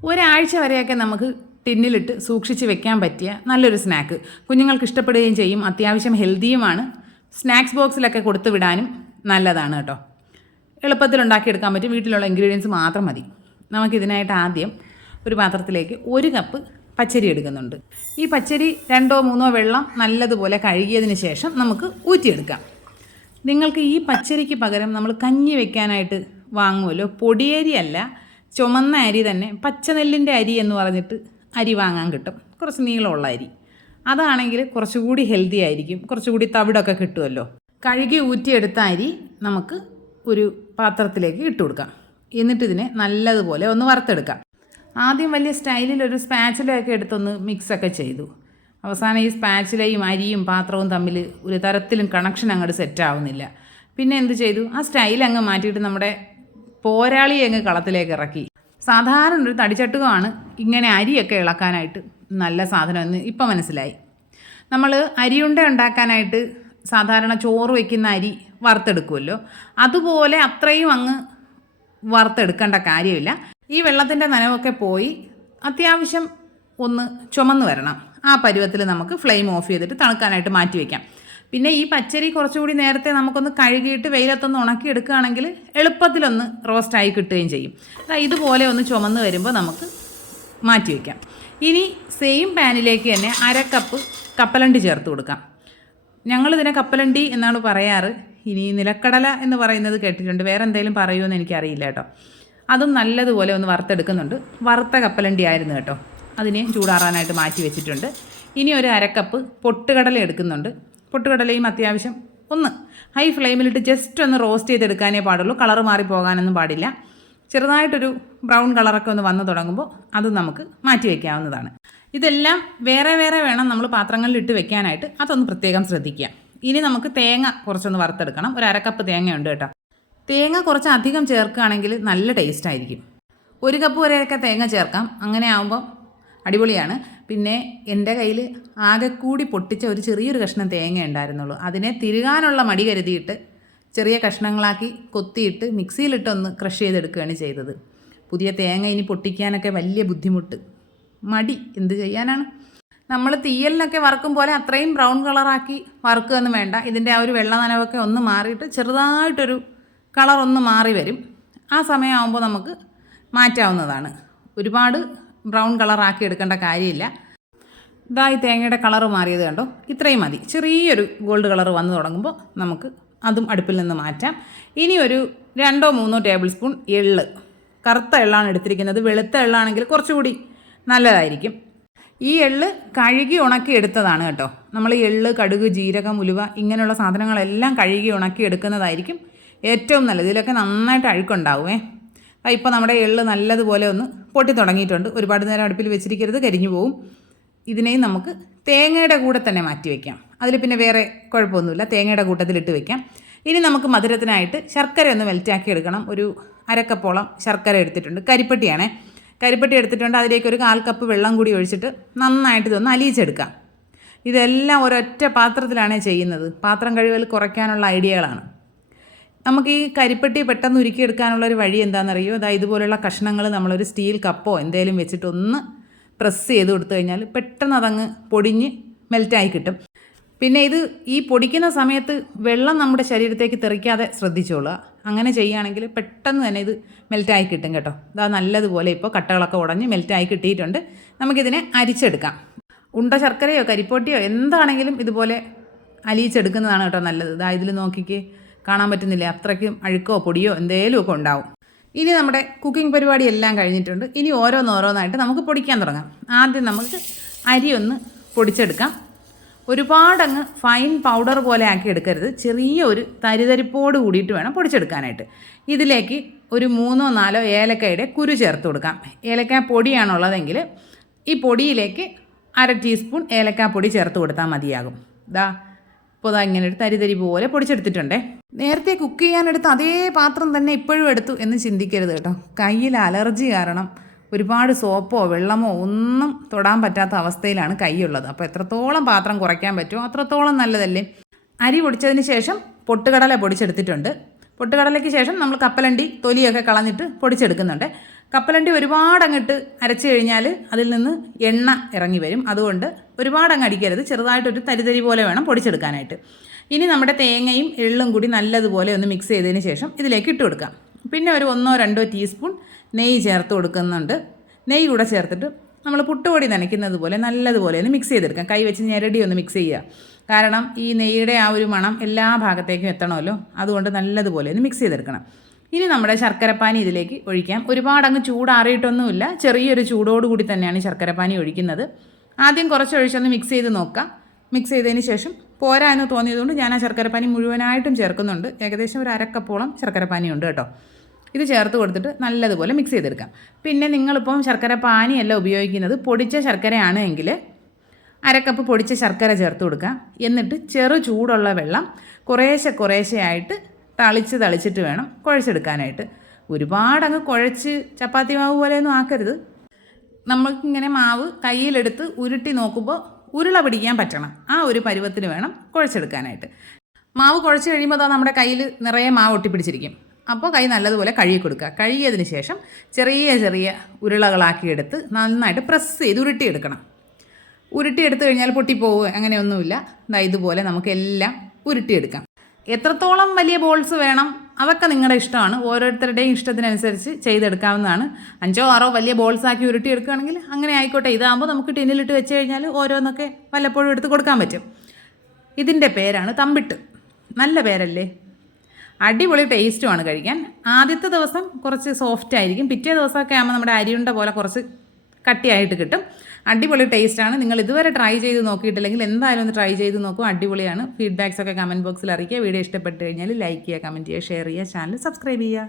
ഒരാഴ്ച വരെയൊക്കെ നമുക്ക് ടിന്നിലിട്ട് സൂക്ഷിച്ച് വെക്കാൻ പറ്റിയ നല്ലൊരു സ്നാക്ക്. കുഞ്ഞുങ്ങൾക്ക് ഇഷ്ടപ്പെടുകയും ചെയ്യും, അത്യാവശ്യം ഹെൽത്തിയുമാണ്. സ്നാക്സ് ബോക്സിലൊക്കെ കൊടുത്തു വിടാനും നല്ലതാണ് കേട്ടോ. എളുപ്പത്തിൽ ഉണ്ടാക്കിയെടുക്കാൻ പറ്റും. വീട്ടിലുള്ള ഇൻഗ്രീഡിയൻസ് മാത്രം മതി. നമുക്കിതിനായിട്ട് ആദ്യം ഒരു പാത്രത്തിലേക്ക് 1 കപ്പ് പച്ചരി എടുക്കുന്നുണ്ട്. ഈ പച്ചരി 2 or 3 വെള്ളം നല്ലതുപോലെ കഴുകിയതിന് ശേഷം നമുക്ക് ഊറ്റിയെടുക്കാം. നിങ്ങൾക്ക് ഈ പച്ചരിക്ക് പകരം നമ്മൾ കഞ്ഞി വെക്കാനായിട്ട് വാങ്ങുമല്ലോ, പൊടിയരി അല്ല, ചുമന്ന അരി തന്നെ, പച്ചനെല്ലിൻ്റെ അരി എന്ന് പറഞ്ഞിട്ട് അരി വാങ്ങാൻ കിട്ടും. കുറച്ച് നീളമുള്ള അരി. അതാണെങ്കിൽ കുറച്ചുകൂടി ഹെൽത്തി ആയിരിക്കും, കുറച്ചുകൂടി തവിടൊക്കെ കിട്ടുമല്ലോ. കഴുകി ഊറ്റിയെടുത്ത അരി നമുക്ക് ഒരു പാത്രത്തിലേക്ക് ഇട്ട് കൊടുക്കാം. എന്നിട്ട് ഇതിനെ നല്ലതുപോലെ ഒന്ന് വറുത്തെടുക്കാം. ആദ്യം വലിയ സ്റ്റൈലിൽ ഒരു സ്പാച്ചിലൊക്കെ എടുത്തൊന്ന് മിക്സൊക്കെ ചെയ്തു. അവസാനം ഈ സ്പാച്ചിലയും അരിയും പാത്രവും തമ്മിൽ ഒരു തരത്തിലും കണക്ഷൻ അങ്ങോട്ട് സെറ്റാവുന്നില്ല. പിന്നെ എന്ത് ചെയ്തു, ആ സ്റ്റൈൽ അങ്ങ് മാറ്റിയിട്ട് നമ്മുടെ പോരാളി അങ്ങ് കളത്തിലേക്ക് ഇറക്കി. സാധാരണ ഒരു തടിച്ചട്ടുകമാണ് ഇങ്ങനെ അരിയൊക്കെ ഇളക്കാനായിട്ട് നല്ല സാധനമെന്ന് ഇപ്പം മനസ്സിലായി. നമ്മൾ അരിയുണ്ട ഉണ്ടാക്കാനായിട്ട് സാധാരണ ചോറ് വയ്ക്കുന്ന അരി വറുത്തെടുക്കുമല്ലോ, അതുപോലെ അത്രയും അങ്ങ് വറുത്തെടുക്കേണ്ട കാര്യമില്ല. ഈ വെള്ളത്തിൻ്റെ നനവൊക്കെ പോയി അത്യാവശ്യം ഒന്ന് ചുമന്ന് വരണം. ആ പരുവത്തിൽ നമുക്ക് ഫ്ലെയിം ഓഫ് ചെയ്തിട്ട് തണുക്കാനായിട്ട് മാറ്റി വയ്ക്കാം. പിന്നെ ഈ പച്ചരി കുറച്ചുകൂടി നേരത്തെ നമുക്കൊന്ന് കഴുകിയിട്ട് വെയിലത്തൊന്ന് ഉണക്കിയെടുക്കുകയാണെങ്കിൽ എളുപ്പത്തിലൊന്ന് റോസ്റ്റായി കിട്ടുകയും ചെയ്യും. ഇതുപോലെ ഒന്ന് ചുമന്ന് വരുമ്പോൾ നമുക്ക് മാറ്റി വയ്ക്കാം. ഇനി സെയിം പാനിലേക്ക് തന്നെ 1/2 കപ്പ് കപ്പലണ്ടി ചേർത്ത് കൊടുക്കാം. ഞങ്ങളിതിനെ കപ്പലണ്ടി എന്നാണ് പറയാറ്. ഇനി നിലക്കടല എന്ന് പറയുന്നത് കേട്ടിട്ടുണ്ട്, വേറെ എന്തെങ്കിലും പറയുമെന്ന് എനിക്കറിയില്ല കേട്ടോ. അതും നല്ലതുപോലെ ഒന്ന് വറുത്തെടുക്കുന്നുണ്ട്. വറുത്ത കപ്പലണ്ടി ആയിരുന്നു കേട്ടോ. അതിനെ ചൂടാറാനായിട്ട് മാറ്റി വെച്ചിട്ടുണ്ട്. ഇനി ഒരു 1/2 കപ്പ് പൊട്ടുകടല എടുക്കുന്നുണ്ട്. പൊട്ടുകടലയും അത്യാവശ്യം ഒന്ന് ഹൈ ഫ്ലെയിമിലിട്ട് ജസ്റ്റ് ഒന്ന് റോസ്റ്റ് ചെയ്തെടുക്കാനേ പാടുള്ളൂ. കളറ് മാറിപ്പോകാനൊന്നും പാടില്ല. ചെറുതായിട്ടൊരു ബ്രൗൺ കളറൊക്കെ ഒന്ന് വന്ന് തുടങ്ങുമ്പോൾ അത് നമുക്ക് മാറ്റി വയ്ക്കാവുന്നതാണ്. ഇതെല്ലാം വേറെ വേറെ വേണം നമ്മൾ പാത്രങ്ങളിലിട്ട് വെക്കാനായിട്ട്, അതൊന്ന് പ്രത്യേകം ശ്രദ്ധിക്കുക. ഇനി നമുക്ക് തേങ്ങ കുറച്ചൊന്ന് വറുത്തെടുക്കണം. ഒരു 1/2 കപ്പ് തേങ്ങയുണ്ട് കേട്ടോ. തേങ്ങ കുറച്ച് അധികം ചേർക്കുകയാണെങ്കിൽ നല്ല ടേസ്റ്റ് ആയിരിക്കും. 1 കപ്പ് വരെയൊക്കെ തേങ്ങ ചേർക്കാം. അങ്ങനെ ആകുമ്പം അടിപൊളിയാണ്. പിന്നെ എൻ്റെ കയ്യിൽ ആകെ കൂടി പൊട്ടിച്ച ഒരു ചെറിയൊരു കഷ്ണം തേങ്ങ ഉണ്ടായിരുന്നുള്ളൂ. അതിനെ തിരുകാനുള്ള മടി കരുതിയിട്ട് ചെറിയ കഷ്ണങ്ങളാക്കി കൊത്തിയിട്ട് മിക്സിയിലിട്ടൊന്ന് ക്രഷ് ചെയ്തെടുക്കുകയാണ് ചെയ്തത്. പുതിയ തേങ്ങ ഇനി പൊട്ടിക്കാനൊക്കെ വലിയ ബുദ്ധിമുട്ട്, മടി, എന്ത് ചെയ്യാനാണ്. നമ്മൾ തീയലിനൊക്കെ വറുക്കും പോലെ അത്രയും ബ്രൗൺ കളറാക്കി വറുക്കുകയൊന്നും വേണ്ട. ഇതിൻ്റെ ആ ഒരു വെള്ള നനവൊക്കെ ഒന്ന് മാറിയിട്ട് ചെറുതായിട്ടൊരു കളർ ഒന്ന് മാറി വരും. ആ സമയമാകുമ്പോൾ നമുക്ക് മാറ്റാവുന്നതാണ്. ഒരുപാട് ബ്രൗൺ കളറാക്കി എടുക്കേണ്ട കാര്യമില്ല. ഈ തേങ്ങയുടെ കളറ് മാറിയത് കണ്ടോ, ഇത്രയും മതി. ചെറിയൊരു ഗോൾഡ് കളർ വന്ന് തുടങ്ങുമ്പോൾ നമുക്ക് അതും അടുപ്പിൽ നിന്ന് മാറ്റാം. ഇനി ഒരു 2 or 3 ടേബിൾ സ്പൂൺ എള്ള്, കറുത്ത എള്ളാണ് എടുത്തിരിക്കുന്നത്. വെളുത്ത എള്ളാണെങ്കിൽ കുറച്ചുകൂടി നല്ലതായിരിക്കും. ഈ എള്ള് കഴുകി ഉണക്കി എടുത്തതാണ് കേട്ടോ. നമ്മൾ എള്ള്, കടുക്, ജീരകം, ഉലുവ ഇങ്ങനെയുള്ള സാധനങ്ങളെല്ലാം കഴുകി ഉണക്കി എടുക്കുന്നതായിരിക്കും ഏറ്റവും നല്ലത്. ഇതിലൊക്കെ നന്നായിട്ട് അഴുക്കുണ്ടാവുമേ. ഇപ്പോൾ നമ്മുടെ എള്ള് നല്ലതുപോലെ ഒന്ന് പൊട്ടി തുടങ്ങിയിട്ടുണ്ട്. ഒരുപാട് നേരം അടുപ്പിൽ വെച്ചിരിക്കരുത്, കരിഞ്ഞു പോവും. ഇതിനെയും നമുക്ക് തേങ്ങയുടെ കൂടെ തന്നെ മാറ്റി വയ്ക്കാം. അതിൽ പിന്നെ വേറെ കുഴപ്പമൊന്നുമില്ല, തേങ്ങയുടെ കൂട്ടത്തിലിട്ട് വയ്ക്കാം. ഇനി നമുക്ക് മധുരത്തിനായിട്ട് ശർക്കര ഒന്ന് മെൽറ്റാക്കി എടുക്കണം. ഒരു 1/2 കപ്പോളം ശർക്കര എടുത്തിട്ടുണ്ട്. കരിപ്പട്ടി എടുത്തിട്ടുണ്ട്. അതിലേക്ക് ഒരു 1/4 കപ്പ് വെള്ളം കൂടി ഒഴിച്ചിട്ട് നന്നായിട്ട് ഇതൊന്ന് അലിയിച്ചെടുക്കാം. ഇതെല്ലാം ഒരൊറ്റ പാത്രത്തിലാണ് ചെയ്യുന്നത്. പാത്രം കഴുകൽ കുറയ്ക്കാനുള്ള ഐഡിയകളാണ്. നമുക്ക് ഈ കരിപ്പട്ടി പെട്ടെന്ന് ഉരുക്കിയെടുക്കാനുള്ളൊരു വഴി എന്താണെന്നറിയോ? ഇതുപോലുള്ള കഷ്ണങ്ങൾ നമ്മളൊരു സ്റ്റീൽ കപ്പോ എന്തെങ്കിലും വെച്ചിട്ട് ഒന്ന് പ്രസ് ചെയ്ത് കൊടുത്തു കഴിഞ്ഞാൽ പെട്ടെന്ന് അതങ്ങ് പൊടിഞ്ഞ് മെൽറ്റായി കിട്ടും. പിന്നെ ഈ പൊടിക്കുന്ന സമയത്ത് വെള്ളം നമ്മുടെ ശരീരത്തേക്ക് തെറിക്കാതെ ശ്രദ്ധിച്ചോളുക. അങ്ങനെ ചെയ്യുകയാണെങ്കിൽ പെട്ടെന്ന് തന്നെ ഇത് മെൽറ്റായി കിട്ടും കേട്ടോ. നല്ലതുപോലെ ഇപ്പോൾ കട്ടകളൊക്കെ ഉടഞ്ഞ് മെൽറ്റായി കിട്ടിയിട്ടുണ്ട്. നമുക്കിതിനെ അരിച്ചെടുക്കാം. ഉണ്ട ശർക്കരയോ കരിപ്പൊട്ടിയോ എന്താണെങ്കിലും ഇതുപോലെ അലിയിച്ചെടുക്കുന്നതാണ് കേട്ടോ നല്ലത്. ഇതിൽ നോക്കിക്ക് കാണാൻ പറ്റുന്നില്ല, അത്രയ്ക്കും അഴുക്കോ പൊടിയോ എന്തേലുമൊക്കെ ഉണ്ടാവും. ഇനി നമ്മുടെ കുക്കിംഗ് പരിപാടി എല്ലാം കഴിഞ്ഞിട്ടുണ്ട്. ഇനി ഓരോന്നോരോന്നായിട്ട് നമുക്ക് പൊടിക്കാൻ തുടങ്ങാം. ആദ്യം നമുക്ക് അരി ഒന്ന് പൊടിച്ചെടുക്കാം. ഒരുപാടങ്ങ് ഫൈൻ പൗഡർ പോലെ ആക്കി എടുക്കരുത്. ചെറിയ ഒരു തരിതരിപ്പോട് കൂടിയിട്ട് വേണം പൊടിച്ചെടുക്കാനായിട്ട്. ഇതിലേക്ക് ഒരു 3 or 4 ഏലക്കയുടെ കുരു ചേർത്ത് കൊടുക്കാം. ഏലക്കാ പൊടിയാണുള്ളതെങ്കിൽ ഈ പൊടിയിലേക്ക് 1/2 ടീസ്പൂൺ ഏലക്കാപ്പൊടി ചേർത്ത് കൊടുത്താൽ മതിയാകും. ഇപ്പോൾ ഇങ്ങനെ ഒരു തരിതരി പോലെ പൊടിച്ചെടുത്തിട്ടുണ്ടേ. നേരത്തെ കുക്ക് ചെയ്യാനെടുത്ത് അതേ പാത്രം തന്നെ ഇപ്പോഴും എടുത്തു എന്ന് ചിന്തിക്കരുത് കേട്ടോ. കയ്യിൽ അലർജി കാരണം ഒരുപാട് സോപ്പോ വെള്ളമോ ഒന്നും തൊടാൻ പറ്റാത്ത അവസ്ഥയിലാണ് കൈയുള്ളത്. അപ്പോൾ എത്രത്തോളം പാത്രം കുറയ്ക്കാൻ പറ്റുമോ അത്രത്തോളം നല്ലതല്ലേ. അരി പൊടിച്ചതിന് ശേഷം പൊട്ടുകടല പൊടിച്ചെടുത്തിട്ടുണ്ട്. പൊട്ടുകടലയ്ക്ക് ശേഷം നമ്മൾ കപ്പലണ്ടി തൊലിയൊക്കെ കളഞ്ഞിട്ട് പൊടിച്ചെടുക്കുന്നുണ്ട്. കപ്പലണ്ടി ഒരുപാട് അങ്ങിട്ട് അരച്ച് കഴിഞ്ഞാൽ അതിൽ നിന്ന് എണ്ണ ഇറങ്ങി വരും. അതുകൊണ്ട് ഒരുപാട് അങ്ങ് അടിക്കരുത്, ചെറുതായിട്ടൊരു തരിതരി പോലെ വേണം പൊടിച്ചെടുക്കാനായിട്ട്. ഇനി നമ്മുടെ തേങ്ങയും എള്ളും കൂടി നല്ലതുപോലെ ഒന്ന് മിക്സ് ചെയ്തതിന് ശേഷം ഇതിലേക്ക് ഇട്ട് കൊടുക്കാം. പിന്നെ ഒരു 1-2 ടീസ്പൂൺ നെയ്യ് ചേർത്ത് കൊടുക്കുന്നുണ്ട്. നെയ്യ് കൂടെ ചേർത്തിട്ട് നമ്മൾ പുട്ടുപൊടി നനയ്ക്കുന്നത് പോലെ നല്ലതുപോലെ ഒന്ന് മിക്സ് ചെയ്തെടുക്കാം. കൈ വെച്ച് ഞെരടി ഒന്ന് മിക്സ് ചെയ്യുക. കാരണം ഈ നെയ്യുടെ ആ ഒരു മണം എല്ലാ ഭാഗത്തേക്കും എത്തണമല്ലോ, അതുകൊണ്ട് നല്ലതുപോലെ ഒന്ന് മിക്സ് ചെയ്തെടുക്കണം. ഇനി നമ്മുടെ ശർക്കരപ്പാനി ഇതിലേക്ക് ഒഴിക്കാം. ഒരുപാട് അങ്ങ് ചൂടാറിയിട്ടൊന്നുമില്ല, ചെറിയൊരു ചൂടോടുകൂടി തന്നെയാണ് ശർക്കരപ്പാനി ഒഴിക്കുന്നത്. ആദ്യം കുറച്ച് ഒഴിച്ചൊന്ന് മിക്സ് ചെയ്ത് നോക്കാം. മിക്സ് ചെയ്തതിന് ശേഷം പോരാ എന്ന് തോന്നിയതുകൊണ്ട് ഞാൻ ആ ശർക്കരപ്പാനി മുഴുവനായിട്ടും ചേർക്കുന്നുണ്ട്. ഏകദേശം ഒരു അരക്കപ്പോളം ശർക്കരപ്പാനി ഉണ്ട് കേട്ടോ. ഇത് ചേർത്ത് കൊടുത്തിട്ട് നല്ലതുപോലെ മിക്സ് ചെയ്തെടുക്കാം. പിന്നെ നിങ്ങളിപ്പം ശർക്കരപ്പാനിയല്ല ഉപയോഗിക്കുന്നത്, പൊടിച്ച ശർക്കരയാണ് എങ്കിൽ അരക്കപ്പ് പൊടിച്ച ശർക്കര ചേർത്ത് കൊടുക്കുക. എന്നിട്ട് ചെറു ചൂടുള്ള വെള്ളം കുറേശ്ശെയായിട്ട് തളിച്ചിട്ട് വേണം കുഴച്ചെടുക്കാനായിട്ട്. ഒരുപാടങ്ങ് കുഴച്ച് ചപ്പാത്തി മാവ് പോലെയൊന്നും ആക്കരുത്. നമുക്കിങ്ങനെ മാവ് കയ്യിലെടുത്ത് ഉരുട്ടി നോക്കുമ്പോൾ ഉരുള പിടിക്കാൻ പറ്റണം. ആ ഒരു പരുവത്തിന് വേണം കുഴച്ചെടുക്കാനായിട്ട്. മാവ് കുഴച്ച് കഴിയുമ്പോൾ അതാ നമ്മുടെ കയ്യിൽ നിറയെ മാവ് ഒട്ടിപ്പിടിച്ചിരിക്കും. അപ്പോൾ കൈ നല്ലതുപോലെ കഴുകി കൊടുക്കുക. കഴുകിയതിന് ശേഷം ചെറിയ ഉരുളകളാക്കിയെടുത്ത് നന്നായിട്ട് പ്രസ് ചെയ്ത് ഉരുട്ടിയെടുക്കണം. ഉരുട്ടിയെടുത്ത് കഴിഞ്ഞാൽ പൊട്ടിപ്പോവുക അങ്ങനെയൊന്നുമില്ല. ഇതുപോലെ നമുക്കെല്ലാം ഉരുട്ടിയെടുക്കാം. എത്രത്തോളം വലിയ ബോൾസ് വേണം അതൊക്കെ നിങ്ങളുടെ ഇഷ്ടമാണ്. ഓരോരുത്തരുടെയും ഇഷ്ടത്തിനനുസരിച്ച് ചെയ്തെടുക്കാവുന്നതാണ്. 5-6 വലിയ ബോൾസാക്കി ഉരുട്ടിയെടുക്കുകയാണെങ്കിൽ അങ്ങനെ ആയിക്കോട്ടെ. ഇതാകുമ്പോൾ നമുക്ക് ടിന്നിലിട്ട് വെച്ച് കഴിഞ്ഞാൽ ഓരോന്നൊക്കെ വല്ലപ്പോഴും എടുത്ത് കൊടുക്കാൻ പറ്റും. ഇതിൻ്റെ പേരാണ് തമ്പിട്ട്. നല്ല പേരല്ലേ? അടിപൊളി ടേസ്റ്റുമാണ് കഴിക്കാൻ. ആദ്യത്തെ ദിവസം കുറച്ച് സോഫ്റ്റ് ആയിരിക്കും, പിറ്റേ ദിവസമൊക്കെ ആകുമ്പോൾ നമ്മുടെ അരിയുണ്ട പോലെ കുറച്ച് കട്ടിയായിട്ട് കിട്ടും. അടിപൊളി ടേസ്റ്റാണ്. നിങ്ങൾ ഇതുവരെ ട്രൈ ചെയ്ത് നോക്കിയിട്ടില്ലെങ്കിൽ എന്തായാലും ഒന്ന് ട്രൈ ചെയ്ത് നോക്കൂ. അടിപൊളിയാണ്. ഫീഡ്ബാക്സ് ഒക്കെ കമൻറ്റ് ബോക്സിൽ അറിയിക്കുക. വീഡിയോ ഇഷ്ടപ്പെട്ട് കഴിഞ്ഞാൽ ലൈക്ക് ചെയ്യുക, കമൻറ്റ് ചെയ്യുക, ഷെയർ ചെയ്യുക, ചാനൽ സബ്സ്ക്രൈബ് ചെയ്യുക.